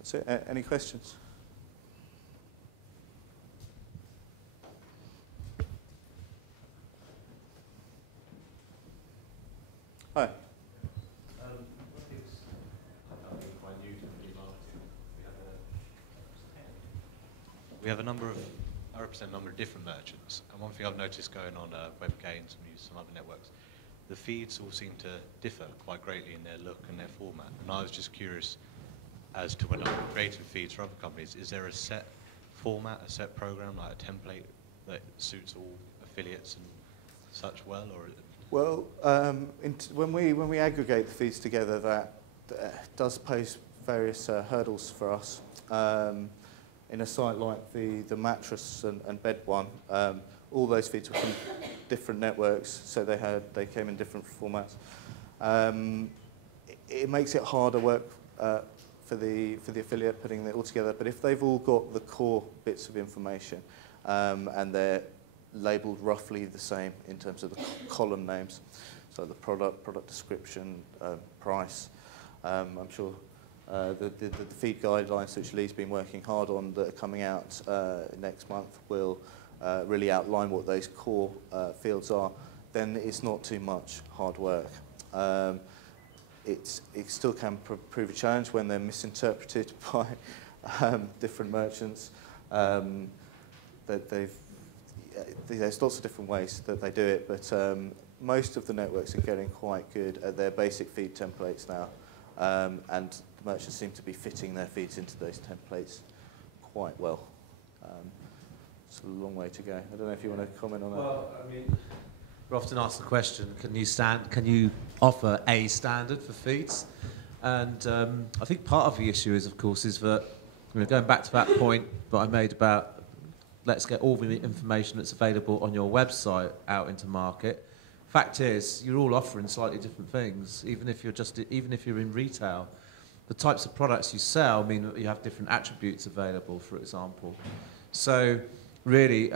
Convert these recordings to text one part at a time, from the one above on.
That's it. Any questions? Hi. We have a number of, I represent a number of different merchants, and one thing I've noticed going on Webgains and some other networks, the feeds all seem to differ quite greatly in their look and their format. And I was just curious as to when I'm creating feeds for other companies, is there a set format, a set program, like a template that suits all affiliates and such well, or? Well, when we aggregate the feeds together, that does pose various hurdles for us. In a site like the mattress and bed one, all those feeds were from different networks, so they came in different formats. It makes it harder work for the affiliate putting it all together. But if they've all got the core bits of information and they're labelled roughly the same in terms of the column names, so the product description, price, I'm sure. The feed guidelines which Lee's been working hard on that are coming out next month will really outline what those core fields are. Then it's not too much hard work. It still can prove a challenge when they're misinterpreted by different merchants. There's lots of different ways that they do it, but most of the networks are getting quite good at their basic feed templates now. And the merchants seem to be fitting their feeds into those templates quite well. It's a long way to go. I don't know if you want to comment on that. Well, I mean, we're often asked the question: Can you offer a standard for feeds? And I think part of the issue is, of course, is that going back to that point that I made about let's get all the information that's available on your website out into market. Fact is, you're all offering slightly different things. Even if you're in retail, the types of products you sell mean that you have different attributes available, for example. So really,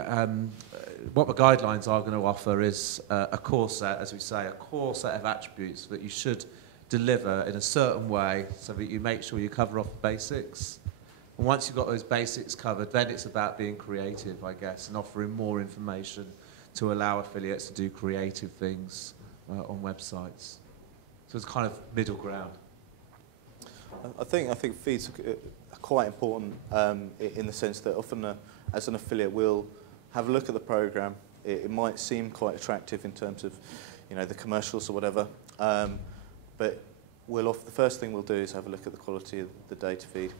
what the guidelines are going to offer is a core set, as we say, a core set of attributes that you should deliver in a certain way so that you make sure you cover off the basics. And once you've got those basics covered, then it's about being creative, I guess, and offering more information to allow affiliates to do creative things on websites. So it's kind of middle ground. I think feeds are quite important in the sense that often as an affiliate we'll have a look at the program. It might seem quite attractive in terms of the commercials or whatever, but the first thing we'll do is have a look at the quality of the data feed.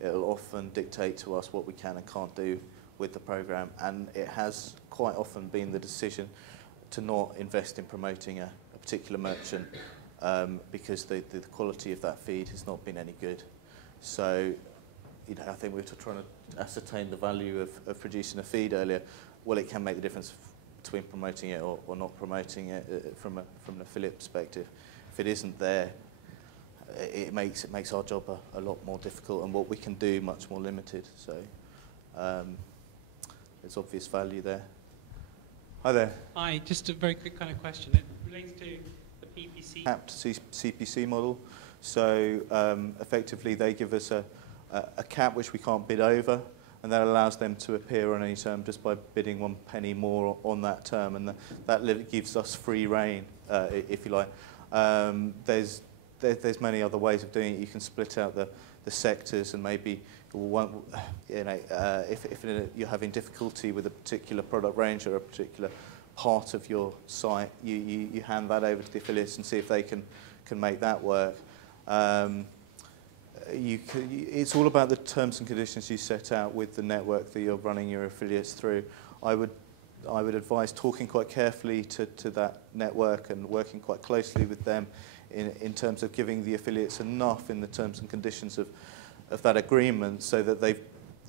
It'll often dictate to us what we can and can't do with the program, and it has quite often been the decision to not invest in promoting a particular merchant because the quality of that feed has not been any good. So, I think we were trying to ascertain the value of producing a feed earlier. Well, it can make the difference between promoting it or not promoting it from an affiliate perspective. If it isn't there, it makes our job a lot more difficult, and what we can do much more limited. So. There's obvious value there. Hi there. Hi, just a very quick kind of question. It relates to the PPC. Capped CPC model. So effectively they give us a cap which we can't bid over, and that allows them to appear on any term just by bidding 1 penny more on that term, and that gives us free rein, if you like. There's many other ways of doing it. You can split out the sectors, and maybe if you're having difficulty with a particular product range or a particular part of your site, you hand that over to the affiliates and see if they can make that work. It's all about the terms and conditions you set out with the network that you're running your affiliates through. I would advise talking quite carefully to that network and working quite closely with them in terms of giving the affiliates enough in the terms and conditions of that agreement so that they've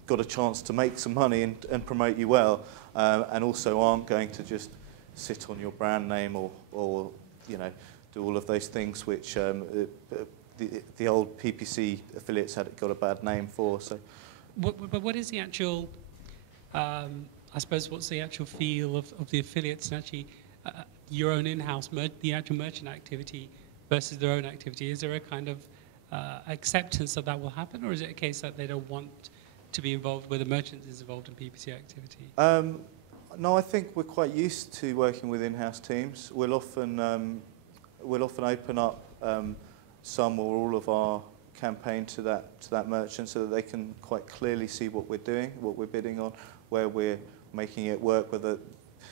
got a chance to make some money and promote you well, and also aren't going to just sit on your brand name or do all of those things which the old PPC affiliates got a bad name for. So, but what is the actual? I suppose what's the actual feel of the affiliates and actually your own in-house the actual merchant activity versus their own activity? Is there a kind of acceptance that will happen, or is it a case that they don't want to be involved where the merchant is involved in PPC activity? No, I think we're quite used to working with in-house teams. We'll often open up some or all of our campaign to that merchant so that they can quite clearly see what we're doing, what we're bidding on, where we're making it work. Whether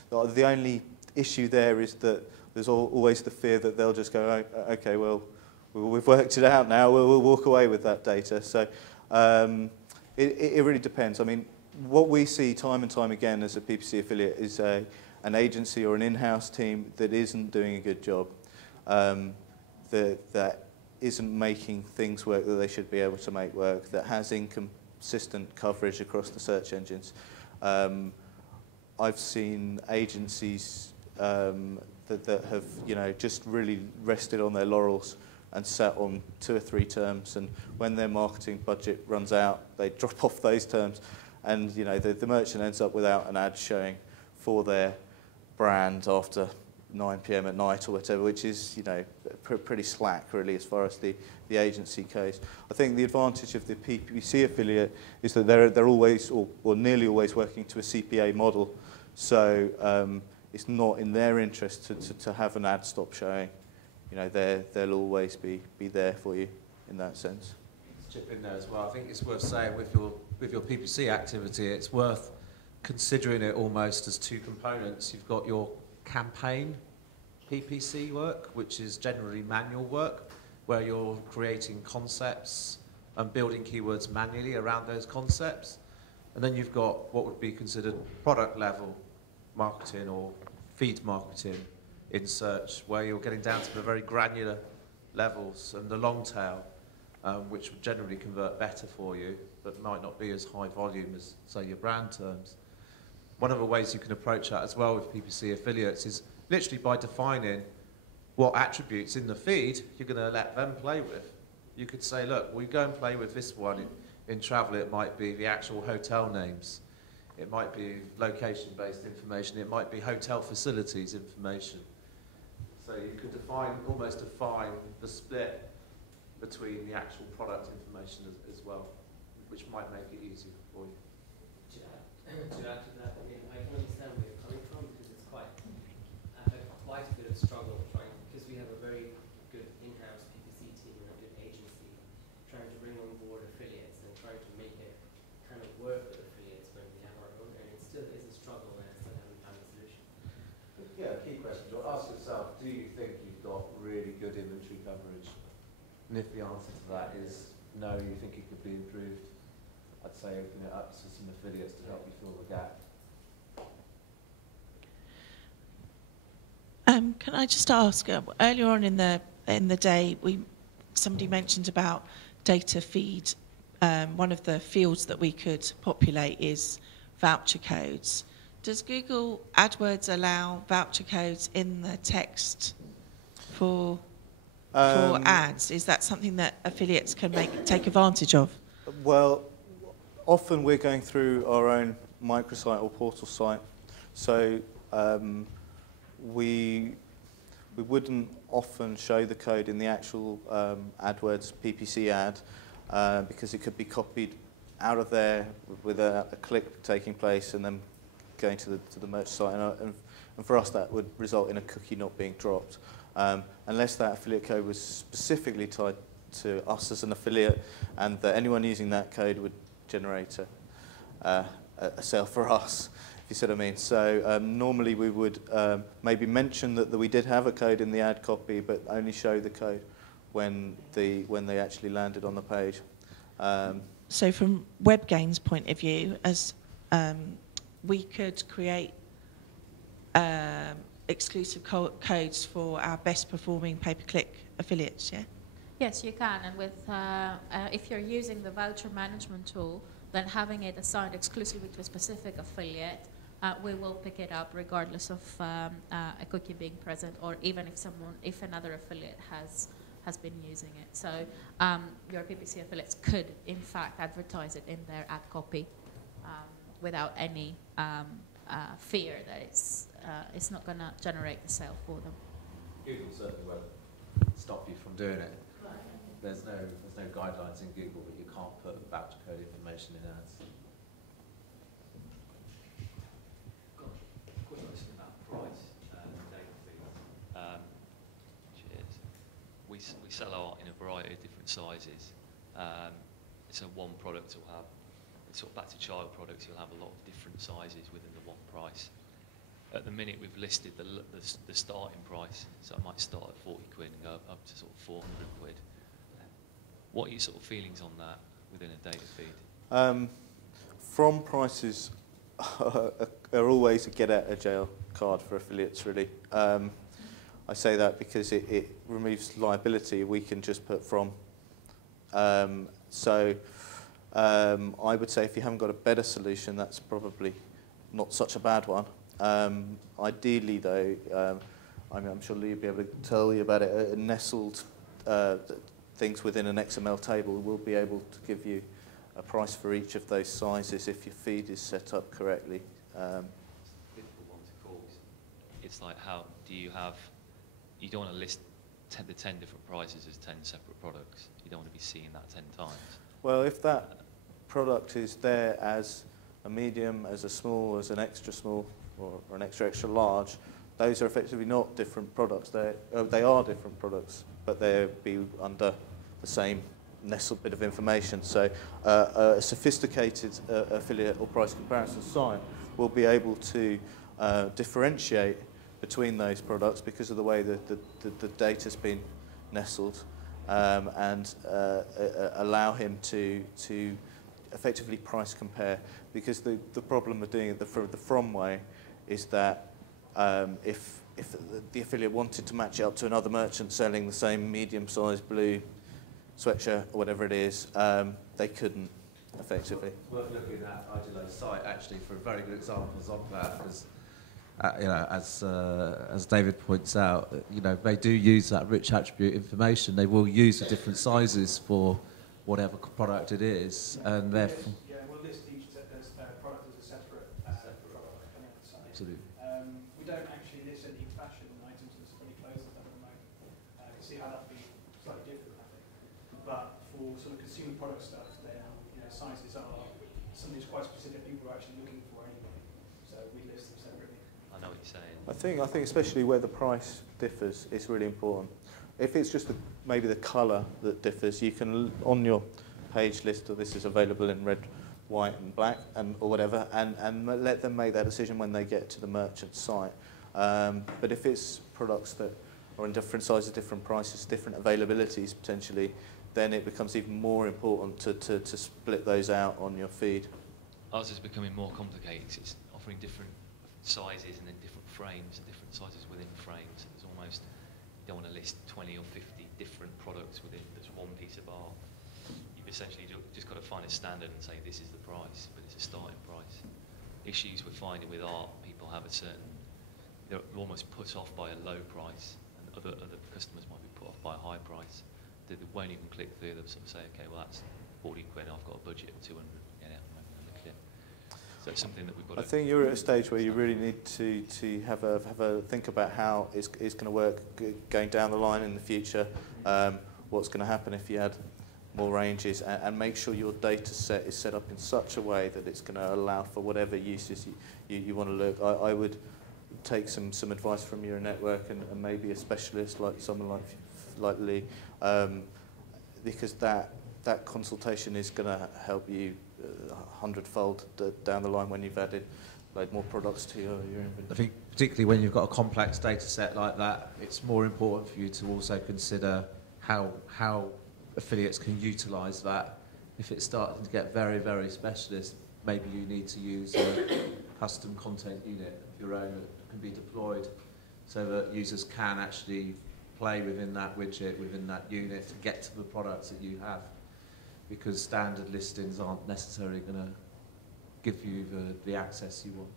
the only issue there is that there's always the fear that they'll just go, oh, okay, well, we've worked it out now, we'll walk away with that data. So it really depends. I mean, what we see time and time again as a PPC affiliate is an agency or an in-house team that isn't doing a good job, that isn't making things work that they should be able to make work, that has inconsistent coverage across the search engines. I've seen agencies that have, just really rested on their laurels and sat on 2 or 3 terms, and when their marketing budget runs out, they drop off those terms, and the merchant ends up without an ad showing for their brand after 9 p.m. at night or whatever, which is pretty slack really as far as the agency goes. I think the advantage of the PPC affiliate is that they're always or nearly always working to a CPA model, so it's not in their interest to have an ad stop showing. They'll always be there for you in that sense. Let's chip in there as well. I think it's worth saying with your PPC activity, it's worth considering it almost as 2 components. You've got your campaign PPC work, which is generally manual work, where you're creating concepts and building keywords manually around those concepts. And then you've got what would be considered product level marketing or feed marketing in search, where you're getting down to the very granular levels and the long tail, which would generally convert better for you, but might not be as high volume as, say, your brand terms. One of the ways you can approach that as well with PPC affiliates is literally by defining what attributes in the feed you're going to let them play with. You could say, look, we go and play with this one. In travel, it might be the actual hotel names. It might be location-based information. It might be hotel facilities information. So you could almost define the split between the actual product information as well, which might make it easier for you. To add to that, I mean, I can understand where you're coming from because it's quite a bit of struggle because we have a very good in-house PPC team and a good agency trying to bring on board affiliates and trying to make it kind of work with affiliates when we have our own, and it still is a struggle and I still haven't found a solution. Yeah, key question. Ask yourself, do you think you've got really good inventory coverage? And if the answer to that is no, you think it could be improved, I'd say open it up to some affiliates to help you fill the gap. Can I just ask, earlier on in the day, somebody mentioned about data feed. One of the fields that we could populate is voucher codes. Does Google AdWords allow voucher codes in the text for ads? Is that something that affiliates can take advantage of? Well, often we're going through our own microsite or portal site, so we wouldn't often show the code in the actual AdWords PPC ad because it could be copied out of there with a click taking place and then going to the merch site, and for us that would result in a cookie not being dropped unless that affiliate code was specifically tied to us as an affiliate, and that anyone using that code would generate a sale for us, if you see what I mean. So normally we would maybe mention that we did have a code in the ad copy, but only show the code when they actually landed on the page. So from Webgains' point of view, as we could create exclusive codes for our best performing pay-per-click affiliates, yeah? Yes, you can, and with if you're using the voucher management tool, then having it assigned exclusively to a specific affiliate, we will pick it up regardless of a cookie being present, or even if another affiliate has been using it. So your PPC affiliates could, in fact, advertise it in their ad copy without any fear that it's not going to generate the sale for them. Google certainly won't stop you from doing it. there's no guidelines in Google that you can't put voucher code information in ads. Got a quick question about price and data feeds. Cheers. We sell art in a variety of different sizes. So one product will have, sort of back to child products, you'll have a lot of different sizes within the one price. At the minute, we've listed the starting price, so it might start at 40 quid and go up to sort of 400 quid. What are your sort of feelings on that within a data feed? From prices are always a get out of jail card for affiliates, really. I say that because it removes liability. We can just put from. So I would say if you haven't got a better solution, that's probably not such a bad one. Ideally, though, I'm sure Lee will be able to tell you about it. Nestled things within an XML table will be able to give you a price for each of those sizes if your feed is set up correctly. It's a difficult one to call. It's like, how do you have? You don't want to list the 10 different prices as 10 separate products. You don't want to be seeing that 10 times. Well, if that product is there as a medium, as a small, as an extra small, or an extra large, those are effectively not different products. They are different products, but they'll be under the same nestled bit of information. So a sophisticated affiliate or price comparison site will be able to differentiate between those products because of the way that the data's been nestled, and allow him to effectively price compare. Because the problem with doing it the from way is that if the affiliate wanted to match it up to another merchant selling the same medium-sized blue sweatshirt or whatever it is, they couldn't effectively. It's worth looking at Igelo's site actually for very good examples of that, because you know, as David points out, you know, they do use that rich attribute information. They will use the different sizes for whatever product it is, and therefore. Yeah, we'll list each product as a separate product on the site. Absolutely. We don't actually list any fashion items that's pretty close to that at the moment. You can see how that'd be slightly different, I think. But for sort of consumer product stuff, then sizes are something that's quite specific people are actually looking for anyway. So we list them separately. I know what you're saying. I think especially where the price differs is really important. If it's just maybe the colour that differs, you can on your page list that this is available in red, white and black or whatever, and let them make that decision when they get to the merchant site. But if it's products that are in different sizes, different prices, different availabilities potentially, then it becomes even more important to split those out on your feed. Ours is becoming more complicated because it's offering different sizes and then different frames and different sizes within frames. It's almost, you don't want to list 20 or 50 different products within this one piece of art. You've essentially just got to find a standard and say this is the price, but it's a starting price. Issues we're finding with art, people have a certain, they're almost put off by a low price, and other customers might be put off by a high price. They won't even click through them, sort of say, okay, well that's 40 quid, I've got a budget of 200. Yeah, look at it. So it's something that we've got. I think you're at a stage where you really need to have a think about how it's going to work going down the line in the future. What's going to happen if you add more ranges, and make sure your data set is set up in such a way that it's going to allow for whatever uses you want to look. I would take some advice from your network and maybe a specialist like someone like Lee, because that consultation is going to help you 100-fold down the line when you've added more products to your inventory. I think particularly when you've got a complex data set like that, it's more important for you to also consider how affiliates can utilise that. If it's starting to get very, very specialist, maybe you need to use a custom content unit of your own that can be deployed so that users can actually play within that widget, within that unit to get to the products that you have. Because standard listings aren't necessarily going to give you the access you want.